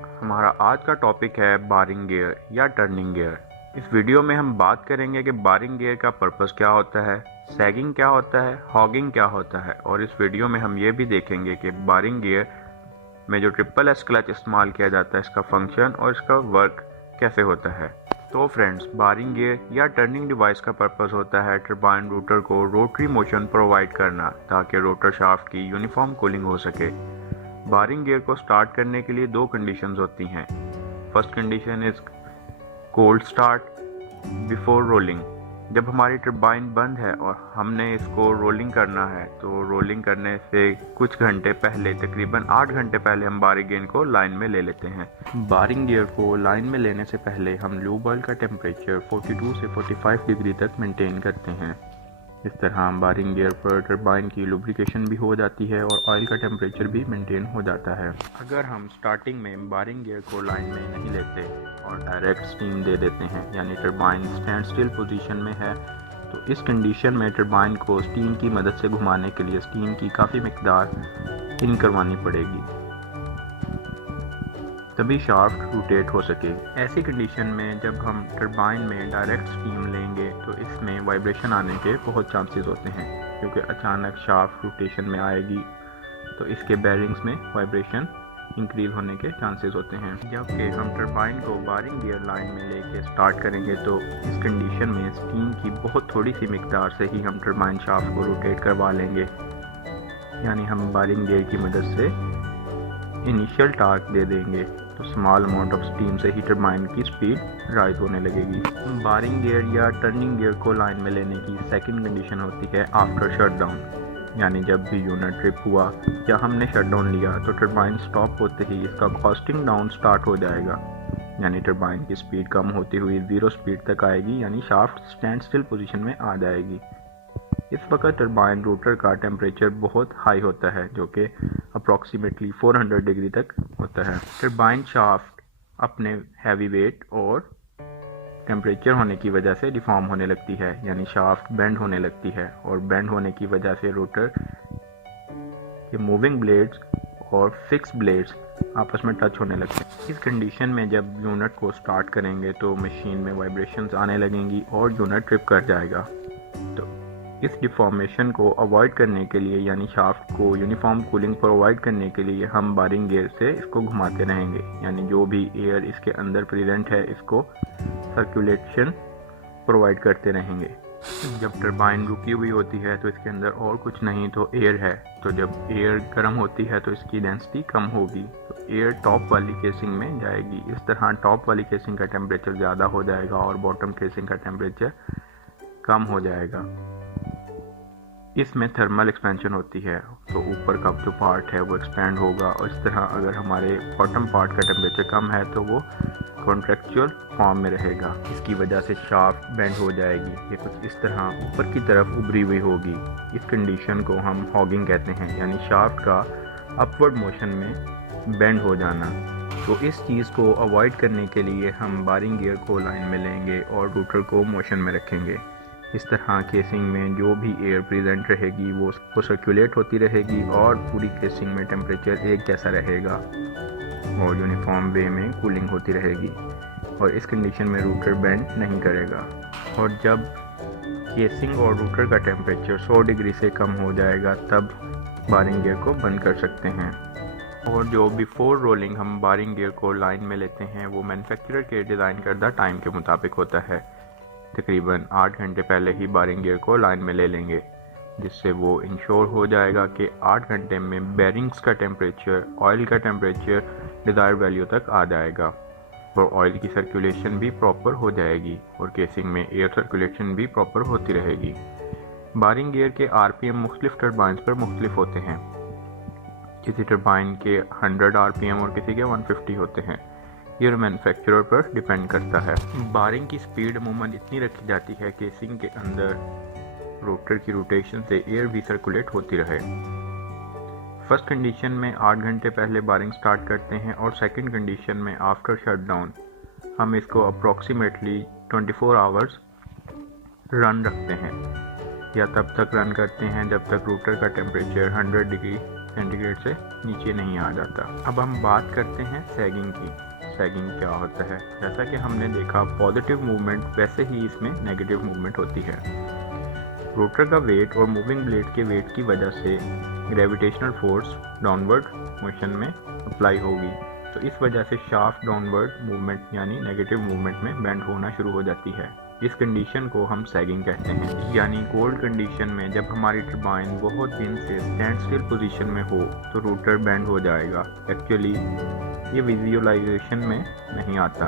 हमारा आज का टॉपिक है बारिंग गियर या टर्निंग गियर। इस वीडियो में हम बात करेंगे कि बारिंग गियर का पर्पस क्या होता है, सैगिंग क्या होता है, हॉगिंग क्या होता है, और इस वीडियो में हम ये भी देखेंगे कि बारिंग गियर में जो ट्रिपल एस क्लच इस्तेमाल किया जाता है इसका फंक्शन और इसका वर्क कैसे होता है। तो फ्रेंड्स, बारिंग गियर या टर्निंग डिवाइस का पर्पस होता है टरबाइन रोटर को रोटरी मोशन प्रोवाइड करना ताकि रोटर शाफ्ट की यूनिफॉर्म कूलिंग हो सके। बारिंग गियर को स्टार्ट करने के लिए दो कंडीशंस होती हैं। First condition is cold start before rolling. जब हमारी टरबाइन बंद है और हमने इसको रोलिंग करना है तो रोलिंग करने से कुछ घंटे पहले, तकरीबन 8 घंटे पहले, हम बारिंग गियर को लाइन में ले लेते हैं। बारिंग गियर को लाइन में लेने से पहले हम लूब ऑयल का टेम्परेचर 42 से 45 डिग्री तक मेंटेन करते हैं। इस तरह बारिंग गियर पर टरबाइन की लुब्रिकेशन भी हो जाती है और ऑयल का टेम्परेचर भी मेंटेन हो जाता है। अगर हम स्टार्टिंग में बारिंग गियर को लाइन में नहीं लेते और डायरेक्ट स्टीम दे देते हैं, यानी टरबाइन स्टैंड स्टिल पोजीशन में है, तो इस कंडीशन में टरबाइन को स्टीम की मदद से घुमाने के लिए स्टीम की काफ़ी मिकदार इन करवानी पड़ेगी तभी शाफ्ट रोटेट हो सके। ऐसी कंडीशन में जब हम टरबाइन में डायरेक्ट स्टीम लेंगे तो इसमें वाइब्रेशन आने के बहुत चांसेस होते हैं, क्योंकि अचानक शाफ्ट रोटेशन में आएगी तो इसके बेरिंग्स में वाइब्रेशन इंक्रीज होने के चांसेस होते हैं। जबकि हम टरबाइन को बारिंग गियर लाइन में लेके स्टार्ट करेंगे तो इस कंडीशन में स्टीम की बहुत थोड़ी सी मिकदार से ही हम टरबाइन शाफ्ट को रोटेट करवा लेंगे, यानी हम बारिंग गियर की मदद से इनिशियल टार्क दे देंगे तो स्मॉल अमाउंट ऑफ स्टीम से ही टरबाइन की स्पीड राइज होने लगेगी। बारिंग गियर या टर्निंग गियर को लाइन में लेने की सेकंड कंडीशन होती है आफ्टर शटडाउन, यानी जब भी यूनिट ट्रिप हुआ या हमने शटडाउन लिया तो टरबाइन स्टॉप होते ही इसका कॉस्टिंग डाउन स्टार्ट हो जाएगा, यानी टरबाइन की स्पीड कम होती हुई 0 स्पीड तक आएगी, यानी शाफ्ट स्टैंड स्टिल पोजीशन में आ जाएगी। इस वक्त टरबाइन रोटर का टेम्परेचर बहुत हाई होता है, जो कि अप्रॉक्सीमेटली 400 डिग्री तक होता है। टरबाइन शाफ्ट अपने हैवी वेट और टेम्परेचर होने की वजह से डिफॉर्म होने लगती है, यानी शाफ्ट बेंड होने लगती है, और बेंड होने की वजह से रोटर के मूविंग ब्लेड्स और फिक्स ब्लेड्स आपस में टच होने लगते हैं। इस कंडीशन में जब यूनिट को स्टार्ट करेंगे तो मशीन में वाइब्रेशंस आने लगेंगी और यूनिट ट्रिप कर जाएगा। तो इस डिफॉर्मेशन को अवॉइड करने के लिए, यानी शाफ्ट को यूनिफॉर्म कूलिंग प्रोवाइड करने के लिए, हम बारिंग गियर से इसको घुमाते रहेंगे, यानी जो भी एयर इसके अंदर प्रेजेंट है इसको सर्कुलेशन प्रोवाइड करते रहेंगे। जब टरबाइन रुकी हुई होती है तो इसके अंदर और कुछ नहीं तो एयर है, तो जब एयर गर्म होती है तो इसकी डेंसिटी कम होगी, तो एयर टॉप वाली केसिंग में जाएगी। इस तरह टॉप वाली केसिंग का टेम्परेचर ज़्यादा हो जाएगा और बॉटम केसिंग का टेम्परेचर कम हो जाएगा। इसमें थर्मल एक्सपेंशन होती है, तो ऊपर का जो पार्ट है वो एक्सपेंड होगा, और इस तरह अगर हमारे बॉटम पार्ट का टेम्परेचर कम है तो वो कॉन्ट्रेक्चुअल फॉर्म में रहेगा। इसकी वजह से शाफ्ट बेंड हो जाएगी, ये कुछ इस तरह ऊपर की तरफ उभरी हुई होगी। इस कंडीशन को हम हॉगिंग कहते हैं, यानी शाफ्ट का अपवर्ड मोशन में बेंड हो जाना। तो इस चीज़ को अवॉइड करने के लिए हम बारिंग गियर को लाइन में लेंगे और रोटर को मोशन में रखेंगे। इस तरह केसिंग में जो भी एयर प्रेजेंट रहेगी वो सर्कुलेट होती रहेगी और पूरी केसिंग में टेम्परेचर एक जैसा रहेगा और यूनिफॉर्म वे में कूलिंग होती रहेगी, और इस कंडीशन में रोटर बेंड नहीं करेगा। और जब केसिंग और रोटर का टेम्परेचर 100 डिग्री से कम हो जाएगा तब बारिंग गियर को बंद कर सकते हैं। और जो बिफोर रोलिंग हम बारिंग गियर को लाइन में लेते हैं वो मैन्युफैक्चरर के डिज़ाइन करदा टाइम के मुताबिक होता है। तकरीबन 8 घंटे पहले ही बारिंग गियर को लाइन में ले लेंगे, जिससे वो इंश्योर हो जाएगा कि 8 घंटे में बेरिंग्स का टेम्परेचर, ऑयल का टेम्परेचर डिज़ायर्ड वैल्यू तक आ जाएगा और ऑयल की सर्कुलेशन भी प्रॉपर हो जाएगी और केसिंग में एयर सर्कुलेशन भी प्रॉपर होती रहेगी। बारिंग गियर के आरपीएम मुख्तलिफ टरबाइंस पर मुख्तलिफ होते हैं। किसी टरबाइन के 100 आरपीएम और किसी के 150 होते हैं। ये मैन्युफैक्चरर पर डिपेंड करता है। बारिंग की स्पीड अमूमन इतनी रखी जाती है कि केसिंग के अंदर रोटर की रोटेशन से एयर भी सर्कुलेट होती रहे। फर्स्ट कंडीशन में 8 घंटे पहले बारिंग स्टार्ट करते हैं और सेकंड कंडीशन में आफ्टर शटडाउन हम इसको अप्रॉक्सीमेटली 24 आवर्स रन रखते हैं, या तब तक रन करते हैं जब तक रोटर का टेम्परेचर 100 डिग्री सेंटीग्रेड से नीचे नहीं आ जाता। अब हम बात करते हैं सैगिंग की। सैगिंग क्या होता है? जैसा कि हमने देखा पॉजिटिव मूवमेंट, वैसे ही इसमें नेगेटिव मूवमेंट होती है। रोटर का वेट और मूविंग ब्लेड के वेट की वजह से ग्रेविटेशनल फोर्स डाउनवर्ड मोशन में अप्लाई होगी, तो इस वजह से शाफ्ट डाउनवर्ड मूवमेंट यानी नेगेटिव मूवमेंट में बेंड होना शुरू हो जाती है। इस कंडीशन को हम सैगिंग कहते हैं। यानी कोल्ड कंडीशन में जब हमारी टरबाइन बहुत दिन से स्टैंड स्टिल पोजीशन में हो तो रोटर बेंड हो जाएगा। एक्चुअली ये विजुअलाइजेशन में नहीं आता।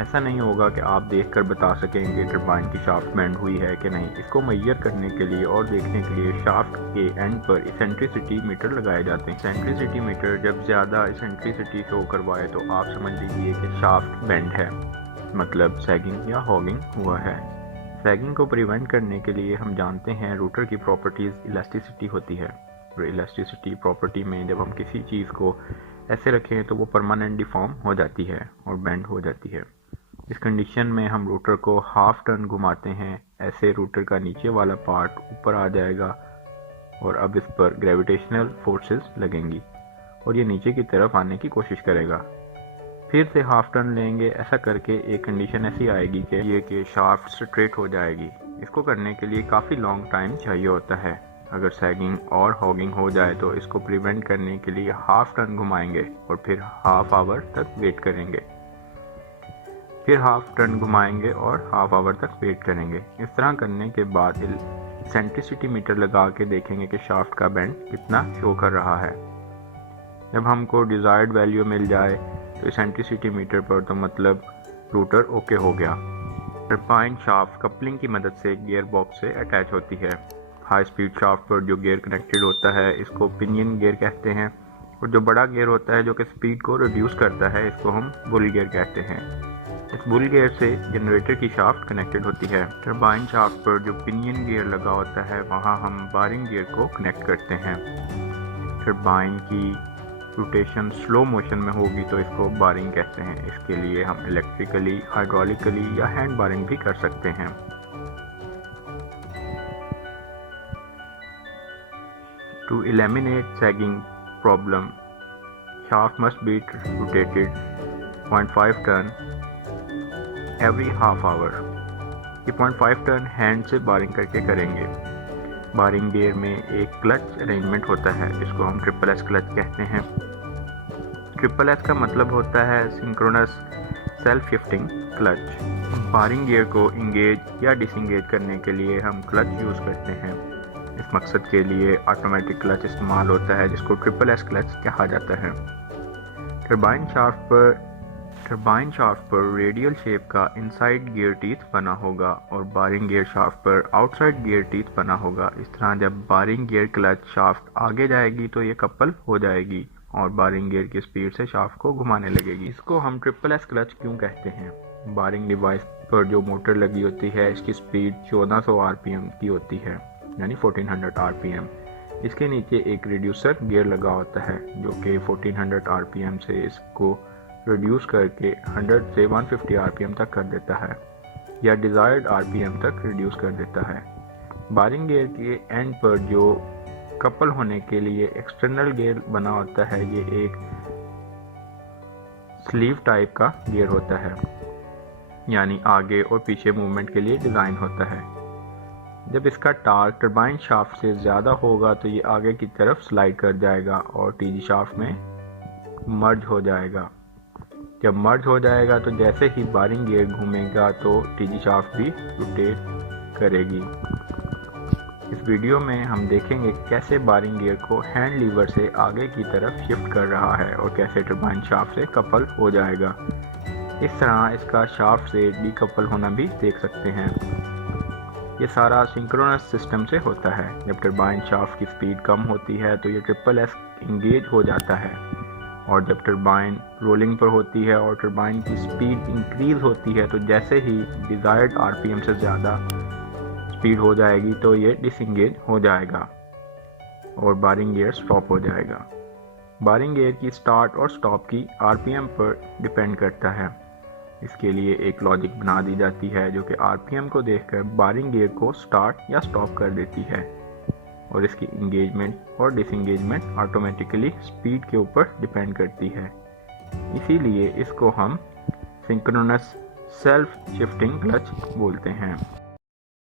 ऐसा नहीं होगा कि आप देखकर बता सकेंगे टरबाइन की शाफ्ट बेंड हुई है कि नहीं। इसको मेजर करने के लिए और देखने के लिए शाफ्ट के एंड पर इसेंट्रिसिटी मीटर लगाए जाते हैं। इसेंट्रिसिटी मीटर जब ज़्यादा इसेंट्रिसिटी शो करवाए तो आप समझ लीजिए कि शाफ्ट बेंड है, मतलब सैगिंग या हॉगिंग हुआ है। सैगिंग को प्रिवेंट करने के लिए हम जानते हैं रोटर की प्रॉपर्टीज़ इलास्टिसिटी होती है। और इलास्टिसिटी प्रॉपर्टी में जब हम किसी चीज़ को ऐसे रखें तो वो परमानेंट डिफॉर्म हो जाती है और बेंड हो जाती है। इस कंडीशन में हम रोटर को हाफ टर्न घुमाते हैं। ऐसे रोटर का नीचे वाला पार्ट ऊपर आ जाएगा और अब इस पर ग्रेविटेशनल फोर्सेस लगेंगी और ये नीचे की तरफ आने की कोशिश करेगा। फिर से हाफ टर्न लेंगे। ऐसा करके एक कंडीशन ऐसी आएगी कि ये कि शाफ्ट स्ट्रेट हो जाएगी। इसको करने के लिए काफ़ी लॉन्ग टाइम चाहिए होता है। अगर सैगिंग और हॉगिंग हो जाए तो इसको प्रिवेंट करने के लिए हाफ टर्न घुमाएंगे और फिर हाफ आवर तक वेट करेंगे। फिर हाफ टर्न घुमाएंगे और हाफ आवर तक वेट करेंगे। इस तरह करने के बाद सेंट्रिसिटी मीटर लगा के देखेंगे कि शाफ्ट का बेंड कितना शो कर रहा है। जब हमको डिज़ायर्ड वैल्यू मिल जाए तो सेंट्रिसिटी मीटर पर, तो मतलब रोटर ओके हो गया। टरबाइन शाफ्ट कपलिंग की मदद से गियर बॉक्स से अटैच होती है। हाई स्पीड शाफ्ट पर जो गियर कनेक्टेड होता है इसको पिनियन गियर कहते हैं, और जो बड़ा गियर होता है जो कि स्पीड को रिड्यूस करता है इसको हम बुल गियर कहते हैं। इस बुल गियर से जनरेटर की शाफ्ट कनेक्टेड होती है। टरबाइन शाफ्ट पर जो पिनियन गियर लगा होता है वहाँ हम बारिंग गियर को कनेक्ट करते हैं। टरबाइन की रोटेशन स्लो मोशन में होगी तो इसको बारिंग कहते हैं। इसके लिए हम इलेक्ट्रिकली, हाइड्रोलिकली या हैंड बारिंग भी कर सकते हैं। To eliminate sagging problem, shaft must be rotated 0.5 turn every half hour। ये 0.5 टर्न हैंड से बारिंग करके करेंगे। बारिंग गियर में एक क्लच अरेंजमेंट होता है जिसको हम ट्रिपल एस क्लच कहते हैं। ट्रिपल एस का मतलब होता है सिंक्रोनस सेल्फ शिफ्टिंग क्लच। बारिंग गियर को इंगेज या डिसंगेज करने के लिए हम क्लच यूज़ करते हैं। इस मकसद के लिए ऑटोमेटिक क्लच इस्तेमाल होता है जिसको ट्रिपल एस क्लच कहा जाता है। टरबाइन शाफ्ट पर रेडियल शेप का इनसाइड गियर टीथ बना होगा और बारिंग गियर शाफ्ट पर आउटसाइड गियर टीथ बना होगा। इस तरह जब बारिंग गियर क्लच शाफ्ट आगे जाएगी तो ये कपल हो जाएगी और बारिंग गियर की स्पीड से शाफ्ट को घुमाने लगेगी। इसको हम ट्रिपल एस क्लच क्यों कहते हैं? बारिंग डिवाइस पर जो मोटर लगी होती है इसकी स्पीड 1400 आरपीएम की होती है, यानी 1400 आरपीएम। इसके नीचे एक रिड्यूसर गियर लगा होता है जो कि 1400 आरपीएम से इसको रिड्यूस करके 100 से 150 आरपीएम तक कर देता है या डिज़ायर्ड आरपीएम तक रिड्यूस कर देता है। बारिंग गियर के एंड पर जो कपल होने के लिए एक्सटर्नल गियर बना होता है ये एक स्लीव टाइप का गियर होता है, यानी आगे और पीछे मूवमेंट के लिए डिज़ाइन होता है। जब इसका टार्क टरबाइन शाफ्ट से ज़्यादा होगा तो ये आगे की तरफ स्लाइड कर जाएगा और टीजी शाफ्ट में मर्ज हो जाएगा। जब मर्ज हो जाएगा तो जैसे ही बारिंग गियर घूमेगा तो टीजी शाफ्ट भी रोटेट करेगी। इस वीडियो में हम देखेंगे कैसे बारिंग गियर को हैंड लीवर से आगे की तरफ शिफ्ट कर रहा है और कैसे टरबाइन शाफ्ट से कपल हो जाएगा। इस तरह इसका शाफ्ट से डीकपल होना भी देख सकते हैं। ये सारा सिंक्रोनस सिस्टम से होता है। जब टरबाइन शाफ्ट की स्पीड कम होती है तो ये ट्रिपल एस इंगेज हो जाता है और जब टरबाइन रोलिंग पर होती है और टरबाइन की स्पीड इंक्रीज होती है तो जैसे ही डिज़ायर्ड आरपीएम से ज़्यादा स्पीड हो जाएगी तो ये डिसंगेज हो जाएगा और बारिंग गियर स्टॉप हो जाएगा। बारिंग गियर की स्टार्ट और स्टॉप की आरपीएम पर डिपेंड करता है। इसके लिए एक लॉजिक बना दी जाती है जो कि आरपीएम को देखकर बारिंग गियर को स्टार्ट या स्टॉप कर देती है। और इसकी इंगेजमेंट और डिसंगेजमेंट ऑटोमेटिकली स्पीड के ऊपर डिपेंड करती है। इसीलिए इसको हम सिंक्रोनस सेल्फ शिफ्टिंग क्लच बोलते हैं।